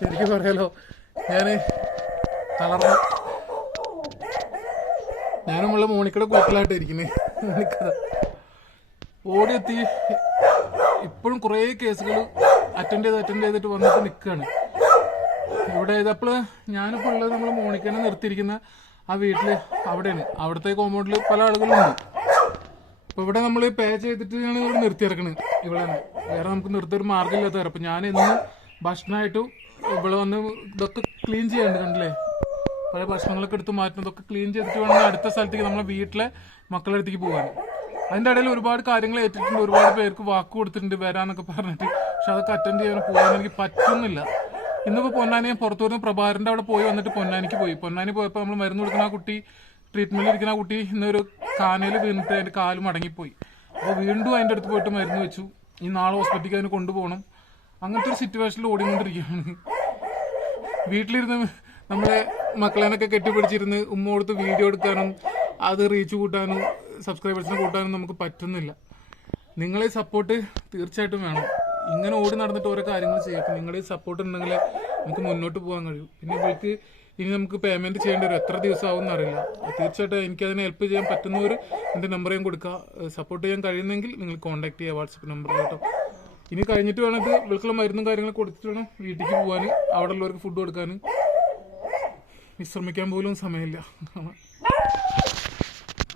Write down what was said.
ശരിക്കും പറയാലോ, ഞാൻ തളർന്നു. ഞാനുമുള്ള മോണിക്കയുടെ കൂട്ടിലായിട്ട് ഇരിക്കുന്നത്. മോണിക്കട ഓടിയെത്തി ഇപ്പോഴും കുറേ കേസുകൾ അറ്റൻഡ് ചെയ്തിട്ട് വന്നിട്ട് നിൽക്കുകയാണ് ഇവിടെ. ഇതപ്പോൾ ഞാനിപ്പോൾ ഉള്ളത് നമ്മൾ മോണിക്കനെ നിർത്തിയിരിക്കുന്ന ആ വീട്ടിൽ അവിടെയാണ്. അവിടുത്തെ കോമ്പൗണ്ടിൽ പല ആളുകളുണ്ട്. അപ്പോൾ ഇവിടെ നമ്മൾ പേ ചെയ്തിട്ടാണ് ഇവിടെ നിർത്തിയിറക്കണത്. ഇവിടെ വേറെ നമുക്ക് നിർത്തിയൊരു മാർഗ്ഗമില്ലാത്ത വേറെ. അപ്പം ഞാൻ എന്നും ഭക്ഷണമായിട്ടും ഇവിടെ വന്ന് ഇതൊക്കെ ക്ലീൻ ചെയ്യാനുണ്ട്. കണ്ടില്ലേ, പഴയ ഭക്ഷണങ്ങളൊക്കെ എടുത്ത് മാറ്റുന്നത്, ഇതൊക്കെ ക്ലീൻ ചെയ്തിട്ട് വേണം അടുത്ത സ്ഥലത്തേക്ക് നമ്മളെ വീട്ടിലെ മക്കളുടെ അടുത്തേക്ക് പോകാൻ. അതിൻ്റെ ഇടയിൽ ഒരുപാട് കാര്യങ്ങൾ ഏറ്റിട്ടുണ്ട്, ഒരുപാട് പേർക്ക് വാക്ക് കൊടുത്തിട്ടുണ്ട് വരാന്നൊക്കെ പറഞ്ഞിട്ട്. പക്ഷെ അതൊക്കെ അറ്റൻഡ് ചെയ്യാൻ പോകാൻ എനിക്ക് പറ്റുന്നില്ല. ഇന്നിപ്പോൾ പൊന്നാനി ഞാൻ പുറത്തു വരുന്ന പ്രഭാകരൻ്റെ അവിടെ പോയി വന്നിട്ട് പൊന്നാനിക്ക് പോയി. പൊന്നാനി പോയപ്പോൾ നമ്മൾ മരുന്ന് കൊടുക്കുന്ന ആ കുട്ടി, ട്രീറ്റ്മെൻറ്റിൽ ഇരിക്കുന്ന ആ കുട്ടി ഇന്നൊരു കാനയിൽ വീണിട്ട് അതിൻ്റെ കാല് മടങ്ങിപ്പോയി. അപ്പോൾ വീണ്ടും അതിൻ്റെ അടുത്ത് പോയിട്ട് മരുന്ന് വെച്ചു. ഈ നാളെ ഹോസ്പിറ്റലിലേക്ക് അതിന് കൊണ്ടുപോകണം. അങ്ങനത്തെ ഒരു സിറ്റുവേഷനിൽ ഓടിക്കൊണ്ടിരിക്കുകയാണ്. വീട്ടിലിരുന്ന് നമ്മളെ മക്കളെനൊക്കെ കെട്ടിപ്പിടിച്ചിരുന്ന് ഉമ്മ കൊടുത്ത് വീഡിയോ എടുക്കാനും അത് റീച്ച് കൂട്ടാനും സബ്സ്ക്രൈബേഴ്സിനെ കൂട്ടാനും നമുക്ക് പറ്റുന്നില്ല. നിങ്ങളെ സപ്പോർട്ട് തീർച്ചയായിട്ടും വേണം. ഇങ്ങനെ ഓടി നടന്നിട്ട് ഓരോ കാര്യങ്ങൾ ചെയ്യാം. നിങ്ങളുടെ സപ്പോർട്ട് ഉണ്ടെങ്കിൽ നമുക്ക് മുന്നോട്ട് പോകാൻ കഴിയും. പിന്നെ ഇവർക്ക് ഇനി നമുക്ക് പേയ്മെൻറ്റ് ചെയ്യേണ്ടി വരും. എത്ര ദിവസം ആവും എന്നറിയില്ല. തീർച്ചയായിട്ടും എനിക്കതിനെ ഹെൽപ്പ് ചെയ്യാൻ പറ്റുന്നവർ എൻ്റെ നമ്പർ ഞാൻ കൊടുക്കുക. സപ്പോർട്ട് ചെയ്യാൻ കഴിയുന്നെങ്കിൽ നിങ്ങൾ കോൺടാക്ട് ചെയ്യുക വാട്സപ്പ് നമ്പറിൽ കേട്ടോ. ഇനി കഴിഞ്ഞിട്ട് വേണം ഇത് ഇവൾക്കുള്ള മരുന്നും കാര്യങ്ങളൊക്കെ കൊടുത്തിട്ട് വേണം വീട്ടിലേക്ക് പോകാൻ, അവിടെ ഉള്ളവർക്ക് ഫുഡ് കൊടുക്കാൻ. വിശ്രമിക്കാൻ പോലും സമയമില്ല.